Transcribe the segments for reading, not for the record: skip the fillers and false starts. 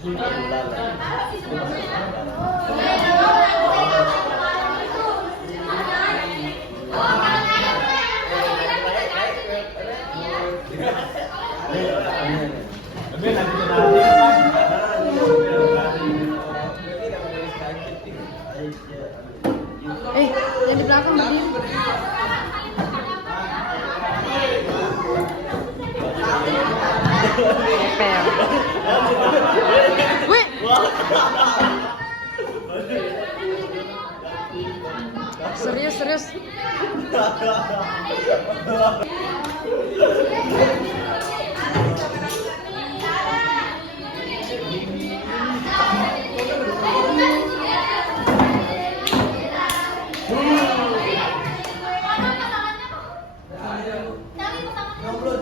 Yang di belakang berdiri. Wih. Serius.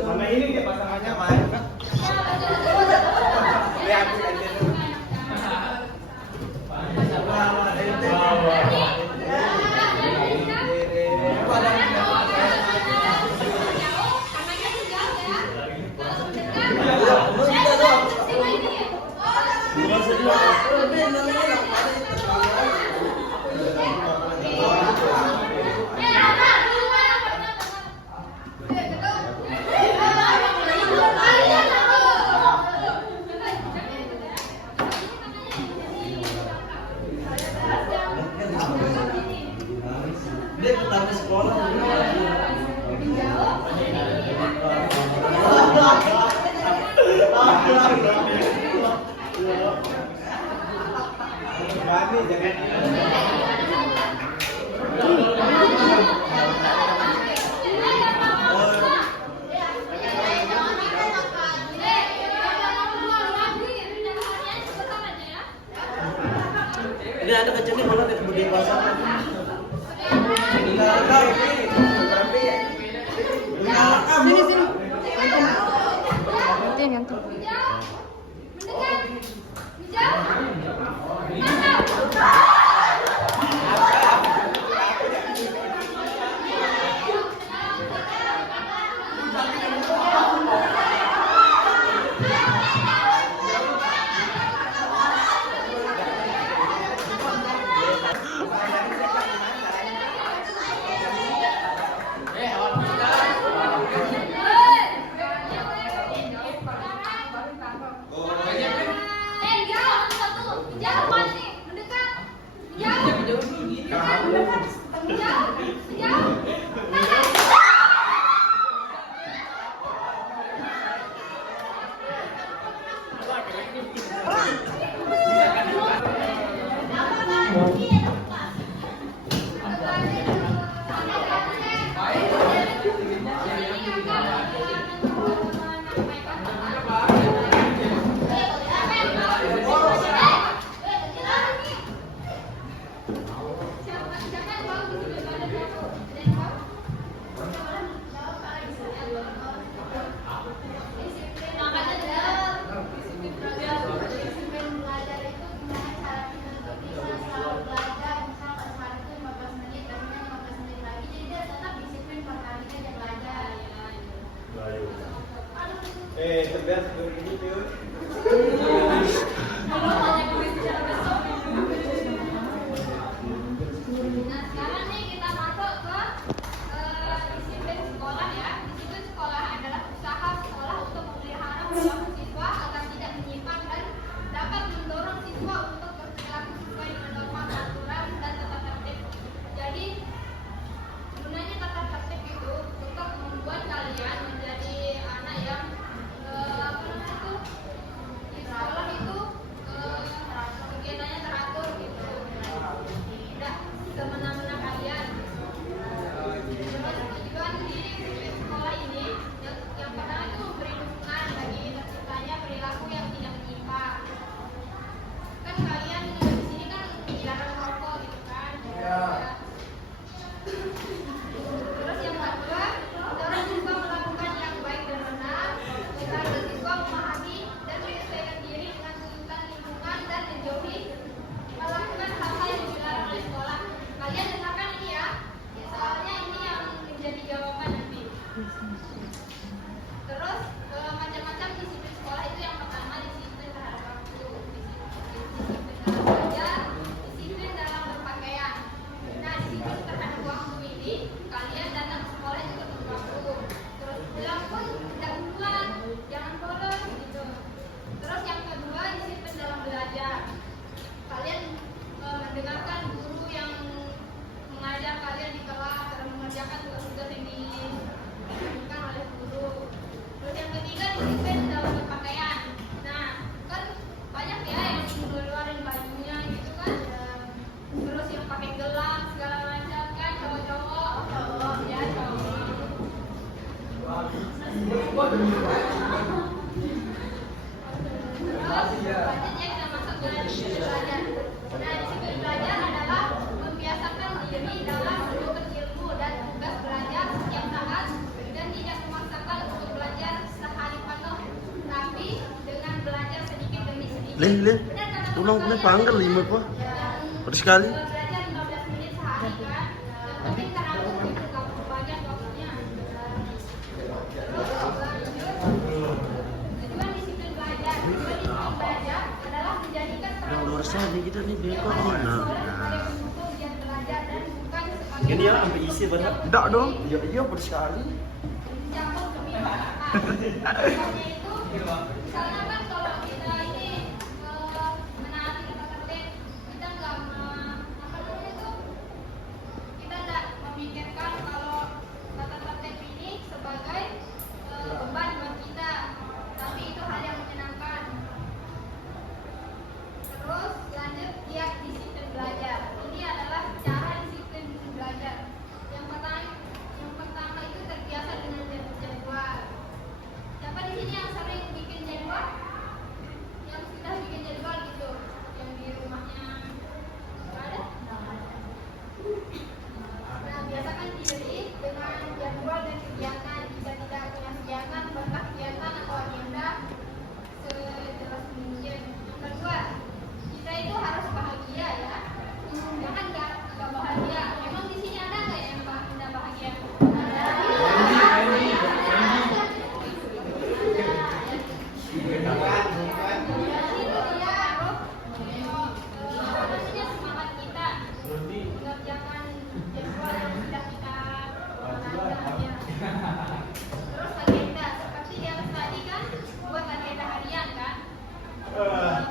Sama ini dia pasangannya main kan? Dia tetap sekolah. Ini ada kecilnya malah di pasar. Sini. Gantung. Terbiasa begitu. Nah, sekarang nih kita masuk ke disiplin sekolah ya. Disiplin sekolah adalah usaha sekolah untuk memelihara perilaku siswa agar tidak menyimpang dan dapat mendorong siswa untuk berperilaku sesuai dengan norma peraturan dan tata tertib. Jadi gunanya tata tertib itu untuk membuat kalian menjadi anak yang di sekolah itu Selanjutnya kita masuk ke disiplin belajar. Nah, disiplin belajar adalah membiasakan diri dalam menuntut ilmu dan tugas belajar setiap saat dan tidak memaksakan untuk belajar sehari penuh, tapi dengan belajar sedikit demi sedikit. Lin, Benar kata ulang teman panggil kalian? 5 apa? Yang Pada sekali. belajar 15 menit sehari kan. Yang penting karena aku itu gak bagian waktunya. Terus lanjut. Tujuan disiplin belajar. Tujuan disiplin belajar adalah menjadikan Yang luar peraturan sana kita nih bekor nih. sekolah Nah. sebagai pendukung giat belajar dan bukan sebagai Ini ya sampai isi benar. Tidak dong. Iya pada sekali. campur demi manfaat. Misalnya itu, misalnya kan kalau kita ini menaati tata tertib, kita nggak apa namanya itu, kita nggak memikirkan kalau tata tertib ini sebagai beban buat kita, tapi itu hal yang menyenangkan. Terus lanjut giat disiplin belajar. Ini adalah cara disiplin belajar. Yang pertama itu terbiasa dengan jadwal. Siapa di sini yang sering bikin jadwal? Yang sudah bikin jadwal gitu, yang di rumahnya nggak ada? Nah, biasakan diri dengan jadwal dan kegiatan. Jika tidak punya kegiatan, buatlah kegiatan atau agenda sejelas mungkin. Yang kedua, kita itu harus bahagia ya. Jangan nggak bahagia. Emang di sini ada nggak yang nggak bahagia? Semangat kita mengerjakan jadwal yang sudah kita rencanakan ya. Terus agenda seperti yang tadi kan buat agenda harian kan.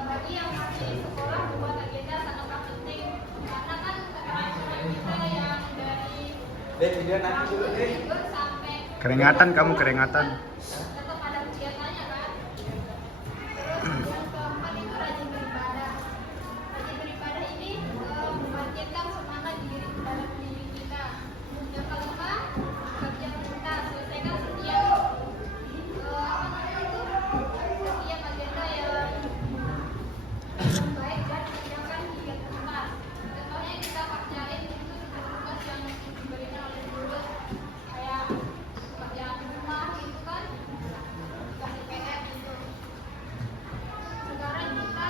Bagi yang masih sekolah buat agenda sangatlah penting karena kan keterampilan kita yang dari tidur sampai Keringatan kamu keringatan. tetap ada kegiatannya kan. Terus yang keempat itu rajin beribadah. Rajin beribadah ini membangkitkan semangat dalam diri kita. Yang kelima, kerja tuntas, selesaikan setiap setiap agenda yang baik dan kerjakan hingga tuntas. Contohnya kita kerjain itu tugas yang diberikan oleh guru, kayak pekerjaan rumah gitu kan, kasih PR gitu. Sekarang kita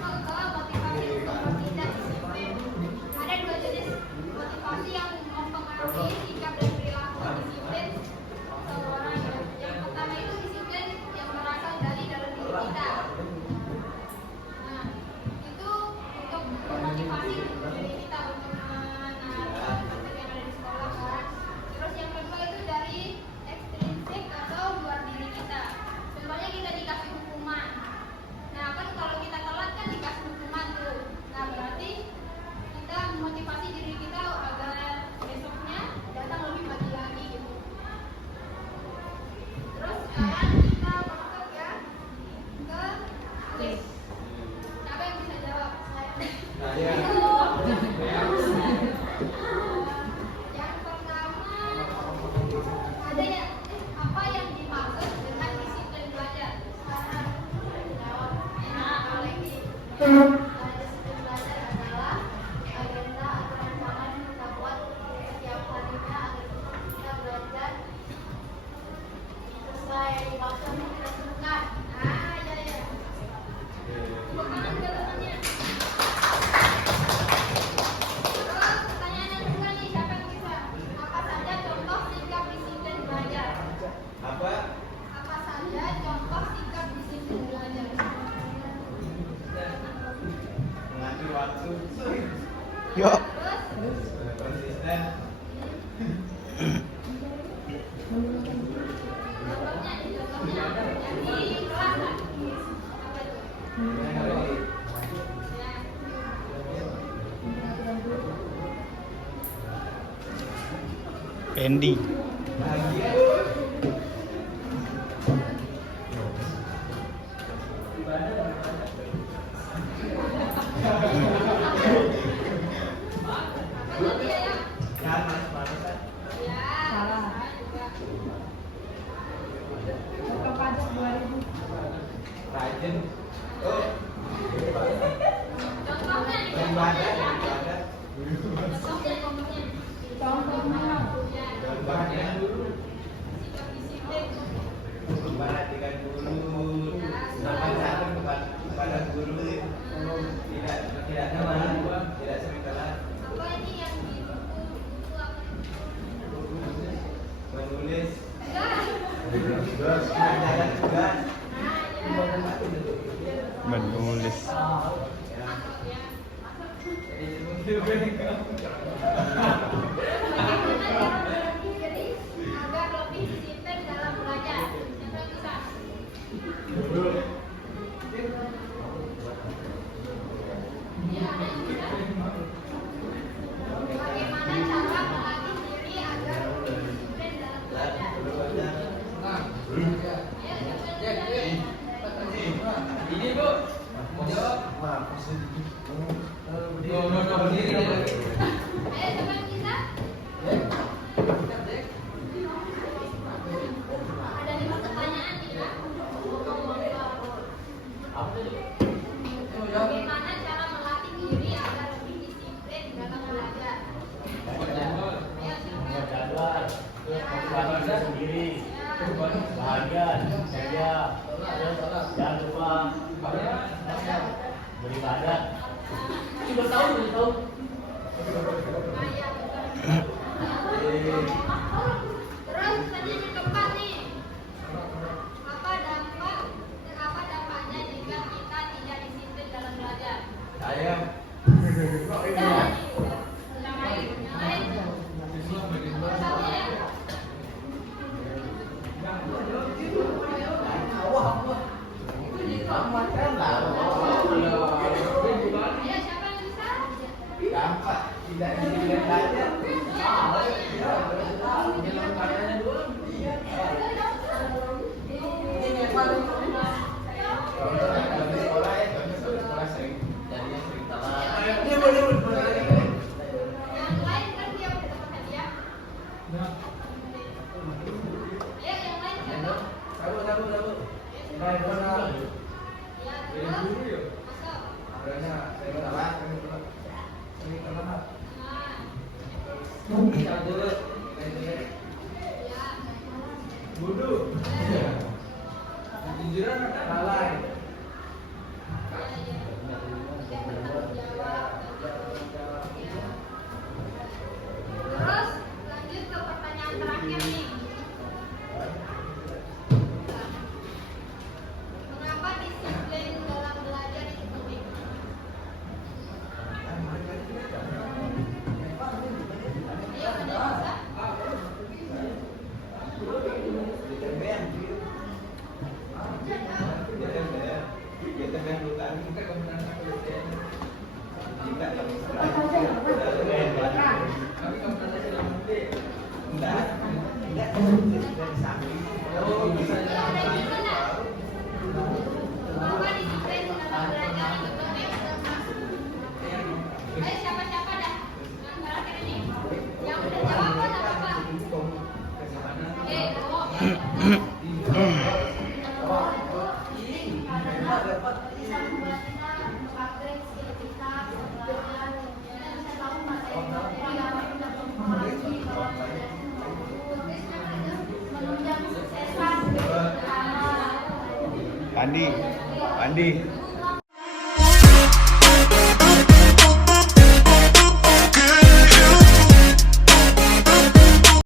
masuk ke motivasi untuk bertindak disiplin. Ada dua jenis motivasi yang mempengaruhi sikap dan perilaku disiplin seseorang. Yang pertama itu disiplin yang berasal dari dalam diri kita. Nah, itu untuk memotivasi diri kita untuk menaati tertib yang ada di sekolah kan. Terus yang kedua itu dari ekstrinsik atau luar diri kita. Contohnya kita dikasih hukuman. Nah kan kalau kita telat kan dikasih hukuman tuh. Nah berarti kita memotivasi diri kita agar besoknya datang lebih pagi lagi gitu. Terus sekarang kita masuk ya ke kuis. Siapa yang bisa jawab? Yang pertama ada ya, apa yang dimaksud dengan disiplin belajar? Jawab. Nah, Aleki. Disiplin belajar adalah agenda atau rancangan yang kita buat setiap harinya agar kita belajar sesuai yang dimaksud yang kita tentukan. Ah, ya. Tepuk tangan ke temannya. Terus pertanyaan yang kedua nih, siapa yang bisa? Apa saja contoh sikap disiplin belajar? Apa saja contoh sikap disiplin belajar? Mengatur waktu, Yo. Terus konsisten, contohnya yang di kelas lah. Apa itu? Ya. Pendi. Apa tadi ya? Ya, salah juga. rajin. Oh. Contohnya nih, Ibadah, contohnya ya. ibadah. Contohnya. Ya. Contohnya dulu. Sikap disiplin. Memperhatikan guru, sopan santun kepada guru, tidak telat, tidak sering telat, Apa ini yang di buku apa? menulis, Enggak. mengerjakan tugas. Menulis. Jadi agar lebih disiplin dalam belajar. Siapa yang bisa? Ya, ada yang bisa? Bagaimana cara melatih diri agar lebih disiplin dalam belajar? Ya, siapa yang bisa? Ini bu, jawab. Berdiri. Ayo, siapa yang bisa? Ada 5 pertanyaan nih ya. Bagaimana cara melatih diri agar lebih disiplin dalam belajar? Ayo, siapa? Bisa sendiri. Bahagia, saya jangan lupa beribadah. Ini bertahun. Terus pertanyaan yang keempat nih. Apa dampaknya jika kita tidak disiplin dalam belajar? Saya Yang lain. Satu ya. Ayo, siapa yang bisa? gampang, tidak disiplin belajar. Yang lain kan dia udah dapat hadiah. Ayo, yang lain siapa? Ya, terus. Masuk. Ya. Bodoh. Kejujuran lalai. Terus lanjut ke pertanyaan terakhir nih. Mengapa disiplin dalam belajar itu penting? Ayo, ada yang bisa? Oh, bisa Ayo, ada yang bisa nggak? Mengapa disiplin dalam belajar itu penting? Ayo, siapa-siapa dah? Yang terakhir ini. Yang udah jawab apa nggak apa-apa? Pandi.